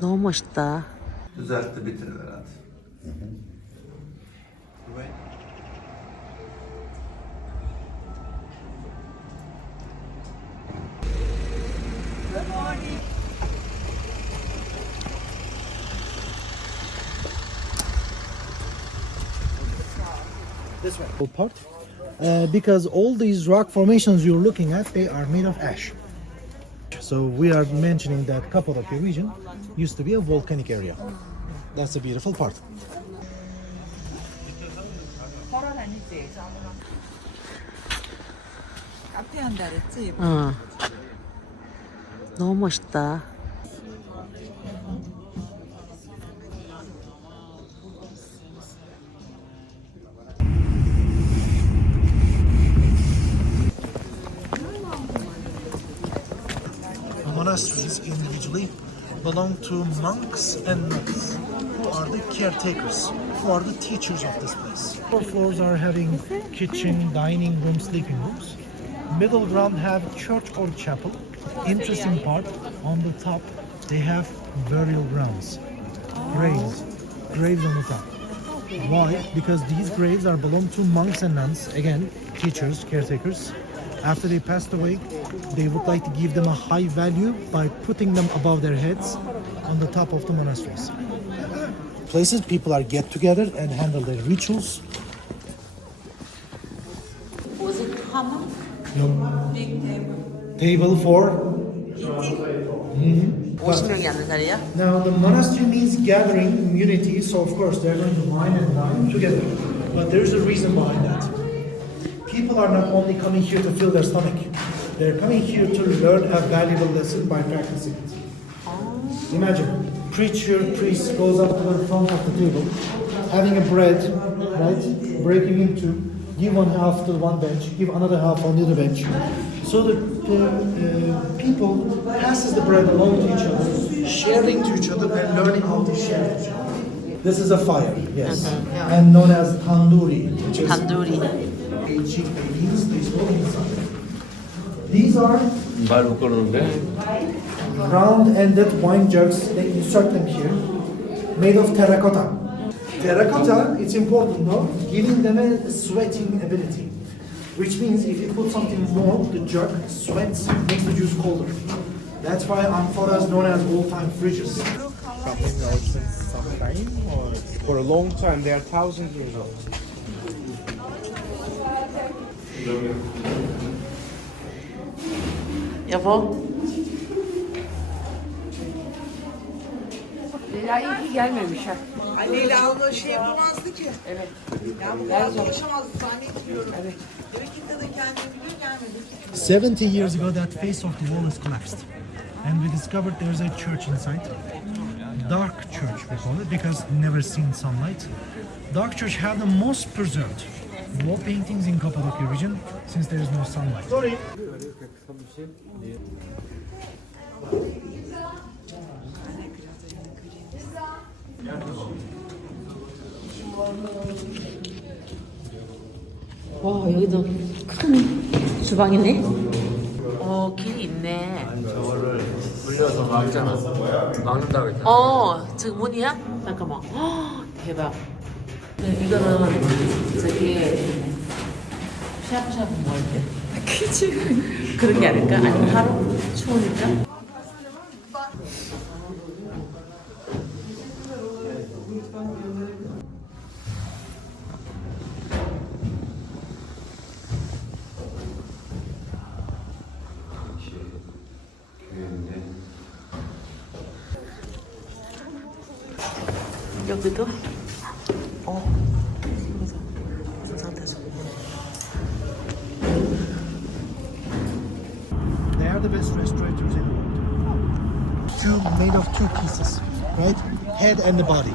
너무 멋있다. Düzeltti bitirir herhalde. This way. Part. Because all these rock formations you're looking at, they are made of ash. So we are mentioning that Cappadocia region used to be a volcanic area. That's a beautiful part. 카페 한다 그랬지? 너무 멋있다. Monasteries individually belong to monks and nuns, who are the caretakers, who are the teachers of this place. Upper floors are having kitchen, dining room, sleeping rooms. Middle ground have church or chapel. Interesting part, on the top they have burial grounds, graves on the top. Why? Because these graves are belong to monks and nuns, again teachers, caretakers. After they passed away, they would like to give them a high value by putting them above their heads on the top of the monasteries. Places people are get together and handle their rituals. Was it common? Table for 50명이 앉는 자리야? now the monastery means gathering, community, so of course they're going to wine and dine together. But there's a reason behind that. People are not only coming here to fill their stomach, they're coming here to learn a valuable lesson by practicing it. Imagine, priest goes up to the front of the table, having a bread, right, breaking in two, give one half to one bench, give another half on the other bench. So the people passes the bread along to each other, sharing to each other and learning how to share to each other. This is a fire, yes, and known as tandoori, which is 단둘이. aging beans. These go inside. These are round-ended wine jugs. They insert them here, made of terracotta. Terracotta, it's important, no? Giving them a sweating ability, which means if you put something more, the jug sweats, makes the juice colder. That's why amphoras known as old-time fridges. Something old since some time, or for a long time, they are 1,000 years old. 여보? Leyla iyi gelmemiş ha. Leyla abla şey yapamazdı ki. Evet. Ya bu kadar konuşamazdı zannetmiyorum. Evet. Demek ki kadın kendini biliyor gelmedi. 70 years ago, that face of the wall is collapsed, and we discovered there's a church inside. Dark church, we call it, because never seen sunlight. Dark church have the most preserved wall paintings in Cappadocia region, since there is no sunlight. Sorry. 와, 여기도 큰 주방이네. 길이 있네. 저거를 불려서 막잖아. 막는다고 했잖아. 저 문이야? 잠깐만. 대박. 이거는 저기 샤브샤브 뭐 할 때? 그치. 그런 게 아닐까? 아니면 하루 추우니까? 여기도 무슨 상태죠? They are the best restorators in the world. Made of two pieces, right? Head and the body.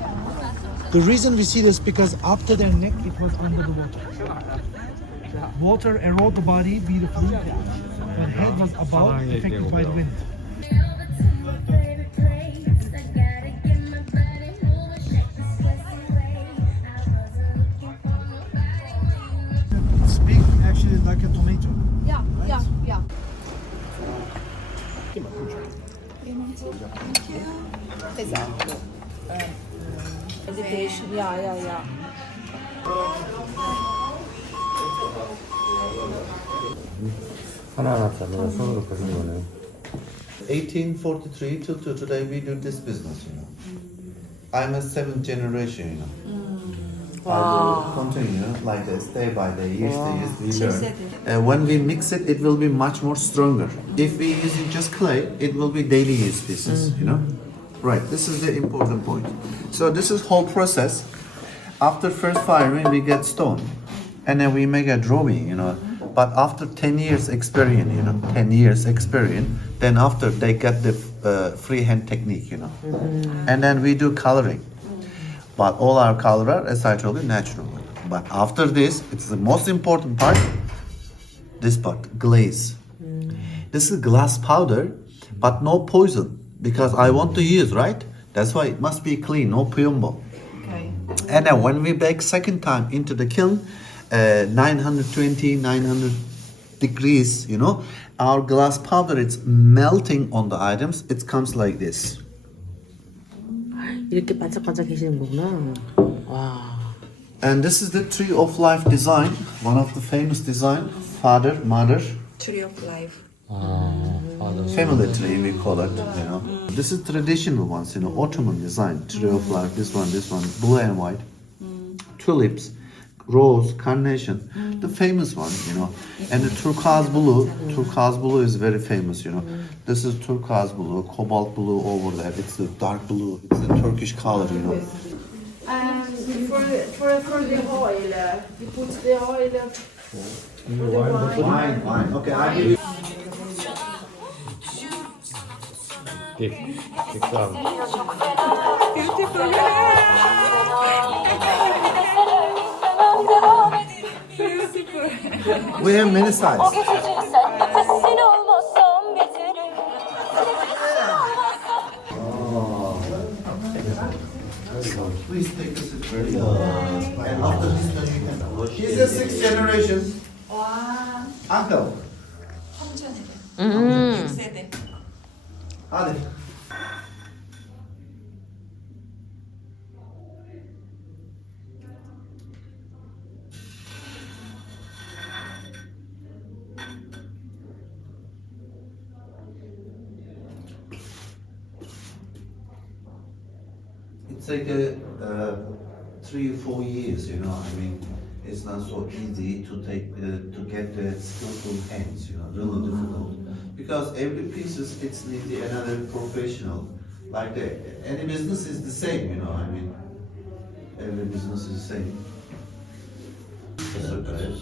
The reason we see this because after their neck it was under the water. Water erode the body beautifully, but head was above, affected by the wind. It's big, actually, like a tomato. 야. 하나하나 자네가 손으로 그린 거네. 1843 till today we do this business, you know. I'm a seventh generation, you know. I will continue like this, day by day, years to years, we learn. When we mix it, it will be much more stronger. If we using just clay, it will be daily use pieces, you know. Right, this is the important point. So this is whole process. After first firing, we get stone, and then we make a drawing, you know. But after 10 years experience, you know, 10 years experience, then after they get the freehand technique, you know. And then we do coloring. But all our color are, as I told you, natural. But after this, it's the most important part, this part, glaze. This is glass powder, but no poison, because I want to use, right? That's why it must be clean, no piumbo. Okay. And then when we bake second time into the kiln, 920, 900 degrees, you know, our glass powder, it's melting on the items. It comes like this. 이렇게 반짝반짝 계시는 거구나. 와. And this is the tree of life design, one of the famous design, father, mother, Tree of Life. family tree we call it, you know. This is traditional ones, you know, Ottoman design, tree of life, this one, blue and white, tulips, rose, carnation, the famous one, you know. And the turquoise blue is very famous, you know. This is turquoise blue, cobalt blue over there. It's the dark blue. It's the Turkish color, you know. For the oil, you put the oil. Wine. Okay, I give you. We have many sizes. Please take this very well. And after this, then you can wash. He's the sixth generation. Uncle. Hadi. It's like 3 or 4 years, you know. I mean, it's not so easy to take to get the skillful hands, you know. Really difficult because every piece it's need another professional. Like any business is the same, you know. I mean, every business is the same. It's okay.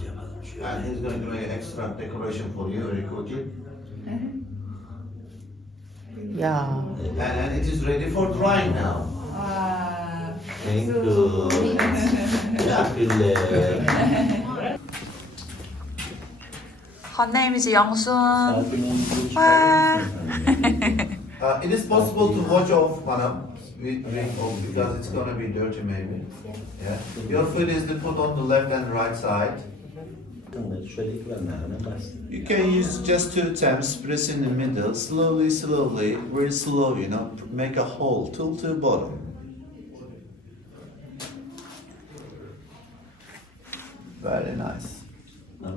And he's going to make an extra decoration for you, very quickly. 야. And it is ready for drying now. Thank you. Her name is Youngsun. 와. It is possible to wash off, madam, because it's gonna be dirty maybe. Yeah. Your foot is to put on the left and right side. You can use just 2 attempts, press in the middle, slowly, very slow, you know, make a hole till to the bottom. Very nice.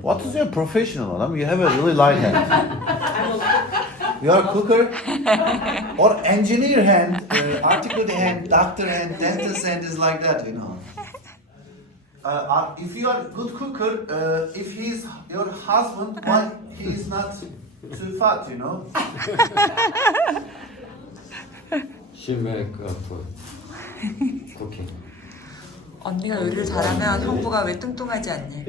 What is your professional, madam? You have a really light hand. You are a cooker or engineer hand, article hand, doctor hand, dentist hand is like that, you know. If you are a good cooker, if he's your husband, why he is not too fat, you know? She make cooking. 언니가 요리를 잘하면 형부가 왜 뚱뚱하지 않니?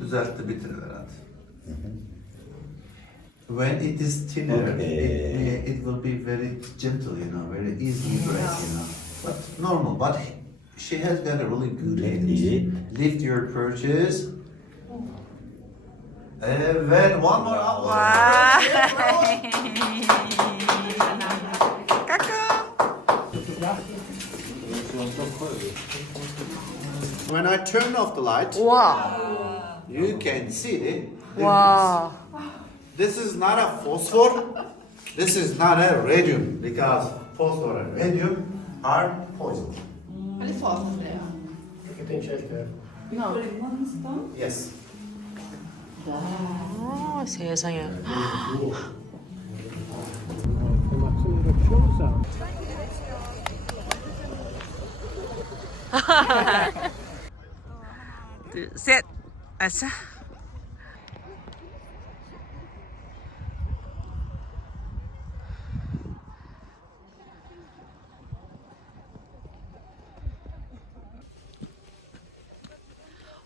Düzeltti bitirir herhalde. When it is thinner, it will be very gentle, you know, very easy breath, you know. But normal, but she has got a really good hand. Lift your purchase. Evet, one more up. 와. 까꿍. when I turn off the light, 와. you can see the 와. This is not a phosphor. This is not a radium because phosphor and radium are poison. Yes. 아, 세상에. 둘, 셋. 아싸.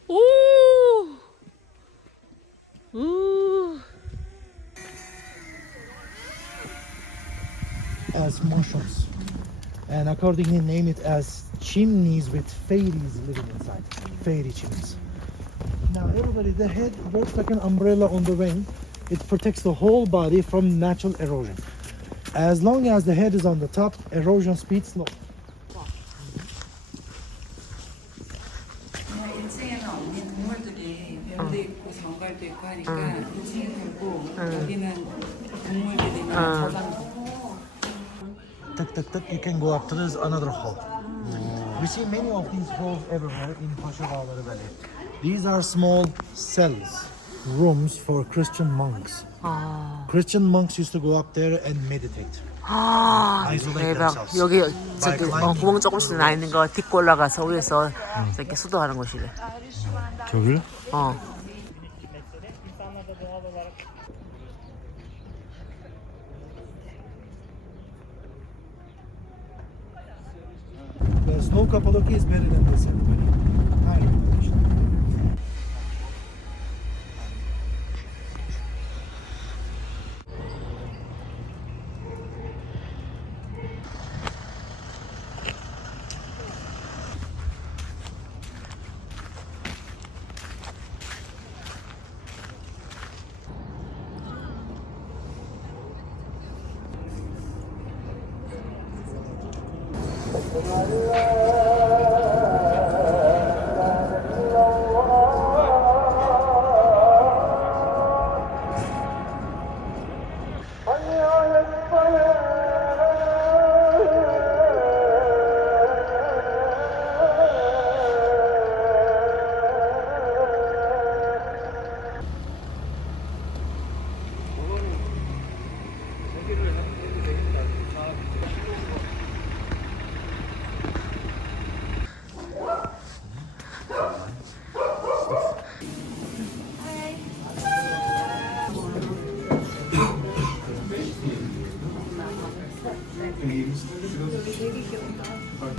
오. 우. As mushrooms, and accordingly name it as chimneys with fairies living inside. Fairy chimneys. Now everybody, the head works like an umbrella on the wing. It protects the whole body from natural erosion. As long as the head is on the top, erosion speed slow. 인생에는 언니 동물들이 뱀도 있고 정갈도 있고 하니까 1층에 살고 여기는 동물들이나 저장. You can go up to this another hall. We see many of these halls everywhere in Pashavala Valley. These are small cells, rooms for Christian monks. Christian monks used to go up there and meditate. 아, Isolate 대박. themselves. 여기 By 저기 climbing. 구멍 조금씩 나 있는 거 딛고 올라가서 위에서 이렇게 수도하는 곳이래. 저기요? 어. The snow Cappadocia is better than this, everybody. High recommendation.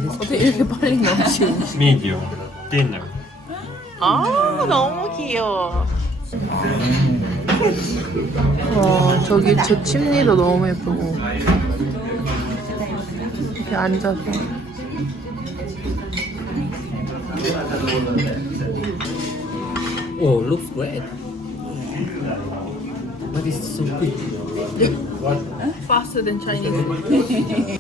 어떻게 이렇게 빨리 나오지? medium dinner. 아, 너무 귀여워. 와, 저기 저 침리도 너무 예쁘고. 이렇게 앉아서. Oh, looks great. But it's so quick. Faster than Chinese.